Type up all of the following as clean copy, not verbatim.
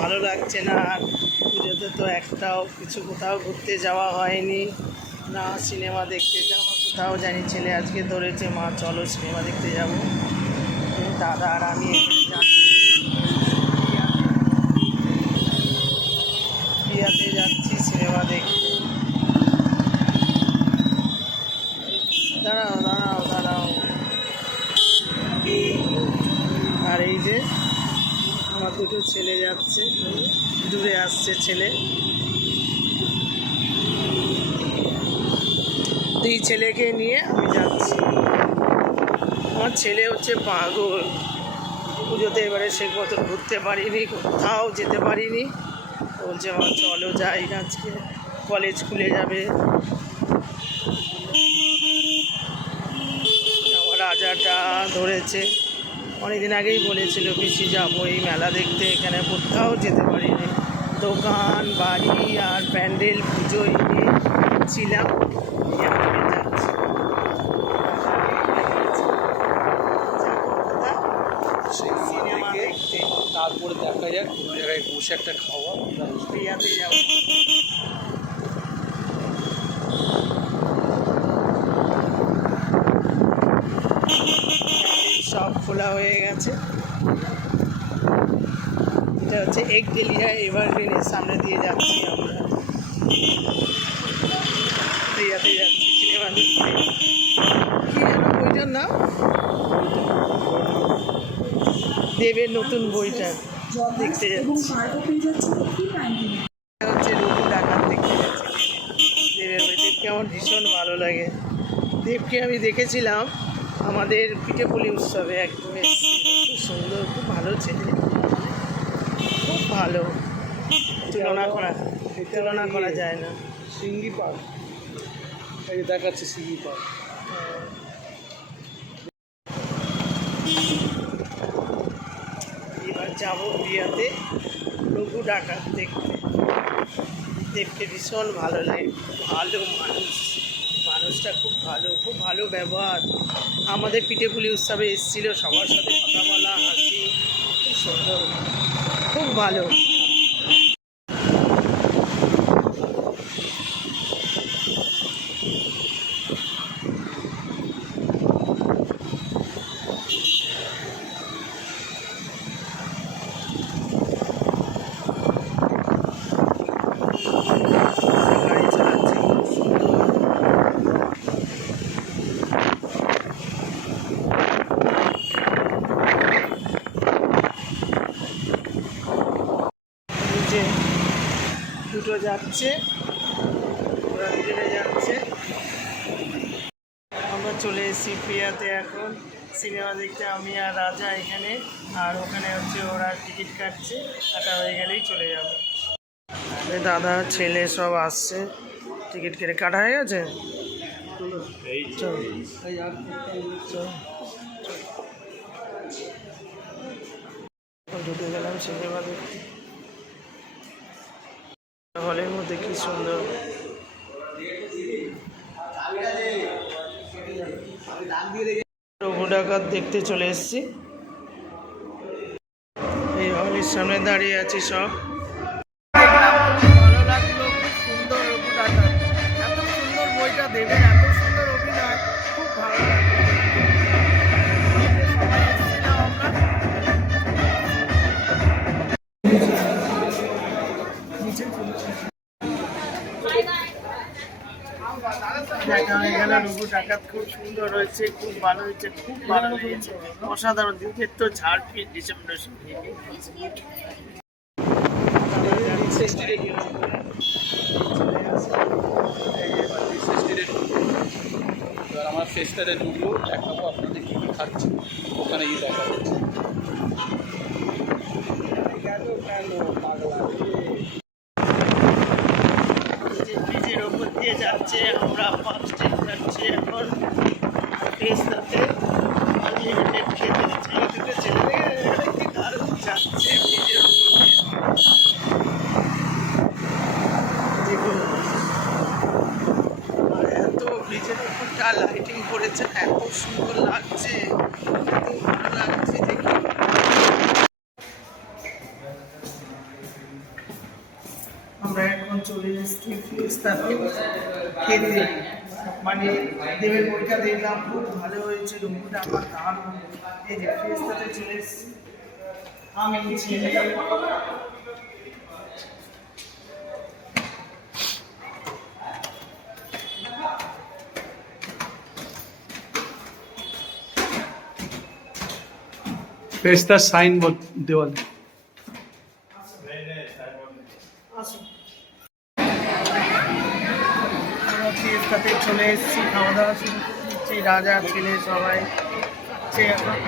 ভালো লাগছে না। আর পুজোতে তো একটাও কিছু কোথাও ঘুরতে যাওয়া হয়নি, না সিনেমা দেখতে যাওয়া কোথাও জানি। ছেলে আজকে ধরেছে, মা চলো সিনেমা দেখতে যাবো। দাদা আর আমি প্রিয়াতে যাচ্ছি সিনেমা দেখতে। দাঁড়াও দাঁড়াও দাঁড়াও। আর এই যে আমার দুটো ছেলে যাচ্ছে, দূরে আসছে ছেলে। এই ছেলেকে নিয়ে আমি যাচ্ছি। আমার ছেলে হচ্ছে পাগল। পুজোতে এবারে সে কত ঘুরতে পারিনি, কোথাও যেতে পারিনি। বলছে মা চলো যাই, আজকে কলেজ খুলে যাবে। আমার রাজাটা ধরেছে, অনেকদিন আগেই বলেছিল পিসি যাবো এই মেলা দেখতে, এখানে কোথাও যেতে পারিনি। দোকান বাড়ি আর প্যান্ডেল পুজোয় নিয়ে ছিলাম। তারপরে দেখা যাক কোনো জায়গায় বসে একটা খাওয়া, প্রিয়াতে যাবো। সব খোলা হয়ে গেছে। এটা হচ্ছে একডেলিয়া এভারগ্রিনের সামনে দিয়ে যাচ্ছি আমরা। প্রিয়াতে যাচ্ছি সিনেমা দেখতে। কি যেন বইটার নাম? দেবের নতুন বইটা দেখতে যাচ্ছি। হচ্ছে রঘু ডাকাত দেখতে যাচ্ছি। দেবের বই দেবকে আমার ভীষণ ভালো লাগে। দেবকে আমি দেখেছিলাম আমাদের পিঠেপুলি উৎসবে, একদম খুব সুন্দর, খুব ভালো ছেলে, খুব ভালো, তুলনা করা যায় না। সিঙ্গি পার্ক এই দেখাচ্ছে, সিঙ্গি পার্ক। এবার যাবো বিয়াতে রঘু ডাকাত দেখতে। দেবকে ভীষণ ভালো লাগে, ভালো মানুষ, মানুষটা খুব ভালো, খুব ভালো ব্যবহার। আমাদের পিঠেপুলি উৎসবে এসেছিল, সবার সাথে কথা বলা, হাসি, খুব সুন্দর, খুব ভালো। গাড়ি চালাচ্ছি খুব সুন্দর। যে দুটো যাচ্ছে, ওরা দুজনে যাচ্ছে। আমরা চলে এসেছি প্রিয়াতে এখন সিনেমা দেখতে, আমি আর রাজা এখানে। আর ওখানে হচ্ছে ওরা টিকিট কাটছে, কাটা হয়ে গেলেই চলে যাবে। দাদা ছেলে সব আসছে, টিকিট কেটে কাটা হয়ে গেছে। চল চল, ঢুকে গেলাম সিনেমা দেখতে। হলের মধ্যে কি সুন্দর। রঘু ডাকাত দেখতে চলে এসেছি। এই হলের সামনে দাঁড়িয়ে আছি সব। দেখলাম, খুব ভালো লাগলো, খুব সুন্দর রঘু ডাকাত, এত সুন্দর বইটা, দেবের এত সুন্দর অভিনয়, খুব ভালো লাগলো দেখতে। সবাই এসেছিলাম আমরা। দেখা হয়ে গেল, রঘু ডাকাত খুব সুন্দর হয়েছে, খুব ভালো হয়েছে, খুব ভালো লেগেছে, অসাধারণ। দিনের তো ঝাড়খণ্ড ডিসেম্বর এবার আমার ফেস্টারে ঢুকলো, দেখাবো আপনাদের কী কী খাচ্ছি, ওখানে গিয়ে দেখা যাচ্ছে। ব্রিজের ওপর দিয়ে যাচ্ছে, আমরা বাস স্ট্যান্ড যাচ্ছি এখন। পেস্তাতে আনলিমিটেড খেতে হচ্ছে, দুটো ছেলে কি দারুণ যাচ্ছে ব্রিজের ওপর দিয়ে। দেখুন, আর এত ব্রিজের ওপরটা লাইটিং করেছে, এত সুন্দর লাগছে, এত ভালো লাগছে দেখি। চলে এসেছি ফেস্তাতে খেতে, মানে দেবের বইটা দেখলাম খুব ভালো হয়েছে, রুমটা আমার দারুণ। এই যে ফেস্তাতে চলে এসেছি আমি ছেলে, পেস্তার সাইন দেওয়াল। ফেস্তাতে চলে এসেছি, খাওয়া দাওয়া শুরু করছি, রাজা ছেলে সবাই খাচ্ছে এখন।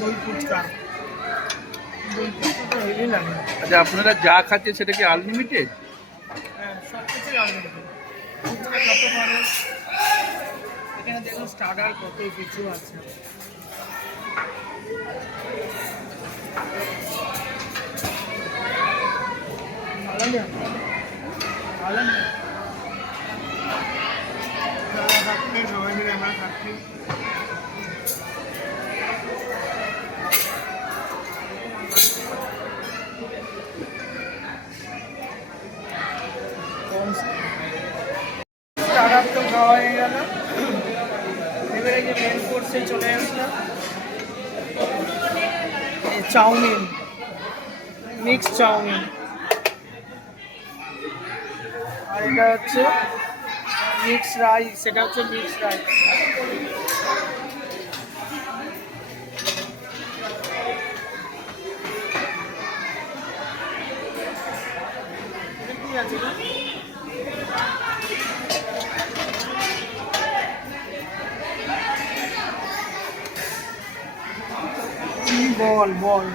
দই ফুচকা, দই ফুচকা তো হেভি লাগে। আচ্ছা, আপনারা যা খাচ্ছেন সেটা কি আনলিমিটেড? হ্যাঁ, সব কিছুই আনলিমিটেড। ফুচকা কত পারে, এখানে দেখুন স্টার্টার কত কিছু আছে। ভালো না, ভালো না, যারা খাচ্ছি সবাই মিলে আমরা খাচ্ছি। স্টার্টার তো খাওয়া হয়ে গেল, এবারে যে মেন কোর্সে চলে আসলাম, চাউমিন, মিক্স চাউমিন, আর এটা হচ্ছে মিক্স রাইস, সেটা হচ্ছে মিক্স রাইস। কি আছে না? বল বল,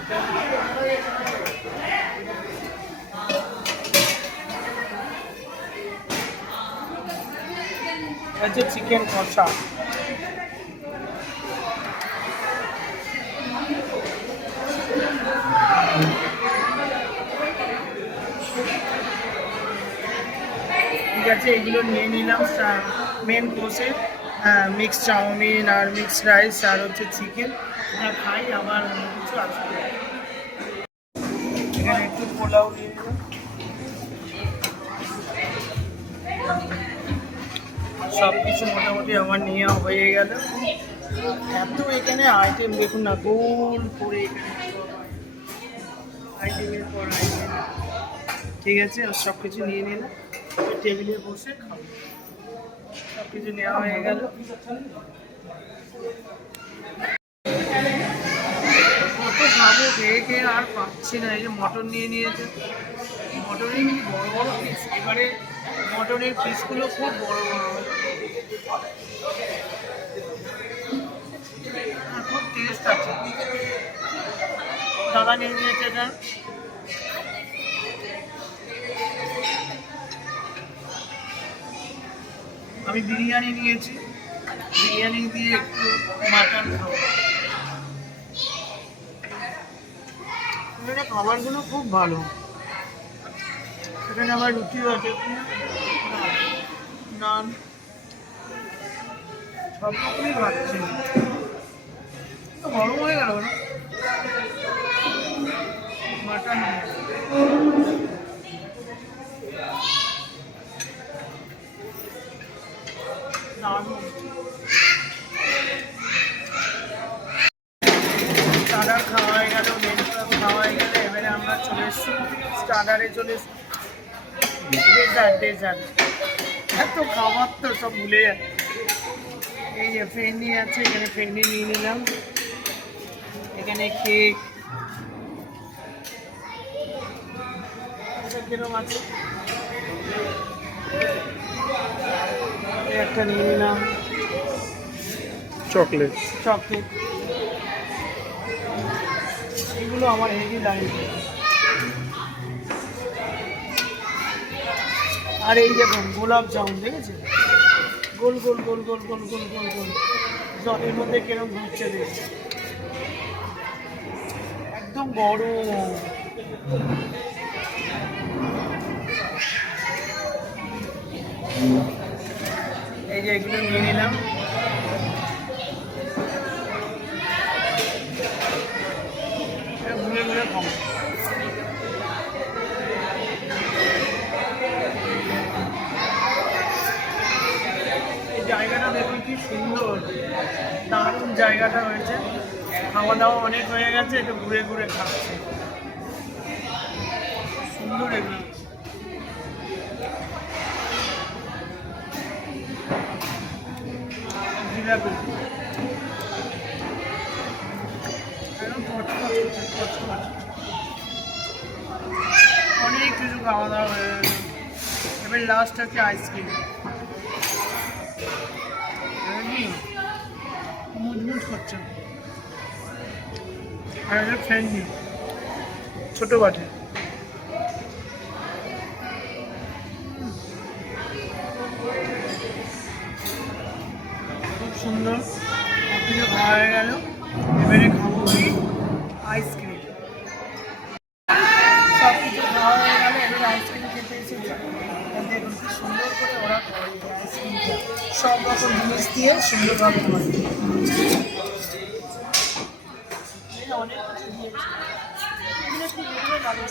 হচ্ছে চিকেন কষা, ঠিক আছে, এগুলো নিয়ে নিলাম মেন কোর্সে। মিক্স চাউমিন আর মিক্স রাইস আর হচ্ছে চিকেন, এটা খাই, আবার অন্য কিছু আছে। এখানে একটু পোলাও নিয়ে নিলাম। সব কিছু মোটামুটি আমার নেওয়া হয়ে গেল। এত এখানে আইটেম দেখুন না, গোল করে এখানে আইটেমের পর আইটেম। ঠিক আছে, সব কিছু নিয়ে নিলাম, টেবিলে বসে খাবো। সব কিছু নেওয়া হয়ে গেল। কত খাবো, খেয়ে খেয়ে আর পাচ্ছি না। এই যে মটন নিয়ে নিয়েছে, মটনের কিন্তু বড় বড় পিস, এবারে মটনের পিসগুলো খুব বড় বড়, খুব টেস্ট আছে। দাদা নিয়ে নিয়েছে এটা, আমি বিরিয়ানি নিয়েছি, বিরিয়ানি দিয়ে একটু মাটন খাবো। এখানে খাবারগুলো খুব ভালো, এখানে আমার রুটিও আছে, নান, সব কিছুই খাচ্ছি। গরম হয়ে গেল না মাটন, স্টার্টার খাওয়া হয়ে গেল, মেন খাওয়া হয়ে গেলে এবারে আমরা চলে এসেছি স্টার্টারে, চলে এসেছি ডেজার্ট। ডেজার্ট এত খাবার তো সব ভুলে যাচ্ছে। এই যে ফেন্ডি আছে, এখানে ফেন্ডি নিয়ে নিলাম, এখানে কেক কিরকম আছে, একটা নিয়ে নিলাম, চকলেট, চকলেট, এগুলো আমার হেভি লাগে। আর এই দেখুন গোলাপ জামুন, দেখেছেন, গোল গোল গোল গোল গোল গোল গোল গোল, জলের মধ্যে কিরকম ঘুরছে দেখছে, একদম গরম। এই যে এগুলো নিয়ে নিলাম। ঘুরে ঘুরে খাবো। এই জায়গাটা দেখুন কি সুন্দর, দারুণ জায়গাটা হয়েছে। খাওয়া দাওয়া অনেক হয়ে গেছে, একটু ঘুরে ঘুরে খাচ্ছে। সুন্দর এগুলো। জিলাপি একদম কচকচ কচকচ। অনেক কিছু খাওয়া দাওয়া হয়ে গেছে। এবার লাস্ট হচ্ছে আইসক্রিম। মুচমুচ করছে। আর একটা ফ্রেন্ডলি ছোটো বাটে। খুব সুন্দর। সব কিছু খাওয়া হয়ে গেল, এবারে খাবো কি আইসক্রিম। সব কিছু খাওয়া হয়ে গেল, এবারে আইসক্রিম খেতে এসেছে। দেখুন কি সুন্দর করে ওরা করে আইসক্রিমটা, সব রকম জিনিস দিয়ে সুন্দরভাবে করে। অনেক কিছু দিয়েছে, এগুলো একটু দেখলে ভালো।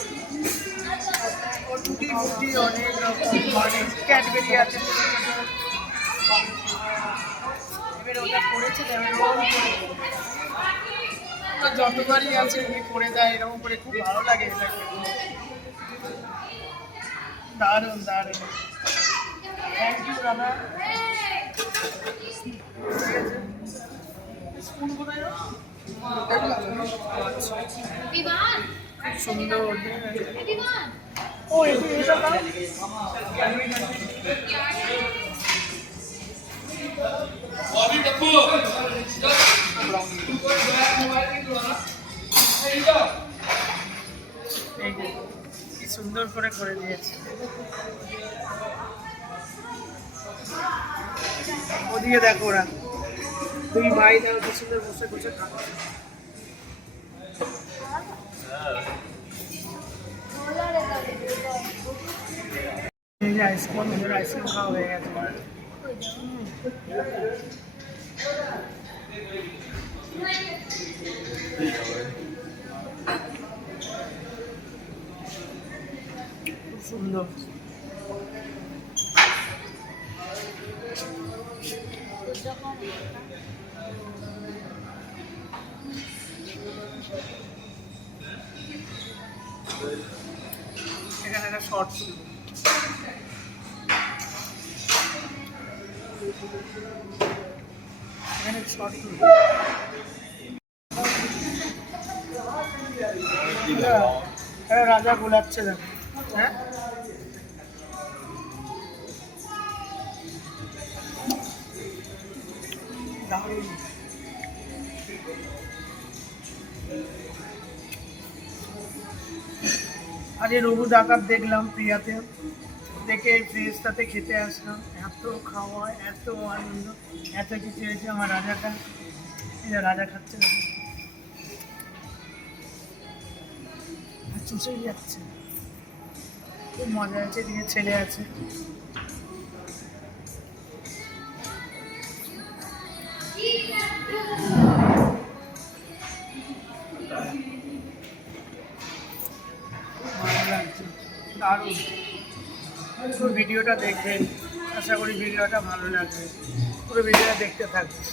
টুটি ফুটি অনেক রকম, মানে ক্যাডবেরি আছে ছোটো ছোটো। এবার ওটা করেছে, রোল করে যতবারই আছে উনি করে দেয় এরকম করে, খুব ভালো লাগে এটা। দারুণ দারুণ, থ্যাংক ইউ দাদা। স্কুল কোথায়? সুন্দর। ও এটা কি সুন্দর করে দিয়েছে। ওদিকে দেখো ওরা দুই ভাই দেখো কি সুন্দর বসে বসে খাচ্ছে। এই যে আইসক্রিম খাওয়া হয়ে গেছে। খুব সুন্দর। এখানে একটা শর্ট ছিল। এখানে শর্ট ছিল। রাজা গোলাচ্ছে দেখো। হ্যাঁ দারুণ। আজ রঘু ডাকাত দেখলাম প্রিয়াতে, দেখে এই ফ্রেশটাতে খেতে আসলাম। এত খাওয়া, এত আনন্দ, এত কিছু হয়েছে। আমার রাজাটা, এই রাজা খাচ্ছে চুষেই যাচ্ছে, খুব মজা হয়েছে। এদিকে ছেলে আছে। ভালো লাগছে, দারুণ। পুরো ভিডিওটা দেখবেন, আশা করি ভিডিওটা ভালো লাগবে। পুরো ভিডিওটা দেখতে থাকবেন,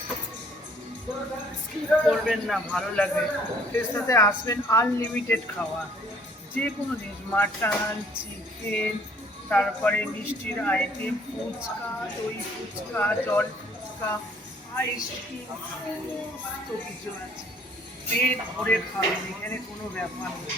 স্কিপ করবেন না, ভালো লাগবে। এর সাথে আসবেন আনলিমিটেড খাওয়া, যে কোনো জিনিস, মাটন, চিকেন, তারপরে মিষ্টির আইটেম, ফুচকা, দই ফুচকা, জল ফুচকা, আইসক্রিম, সমস্ত কিছু আছে। পেট ভরে খাবেন, এখানে কোনো ব্যাপার নেই।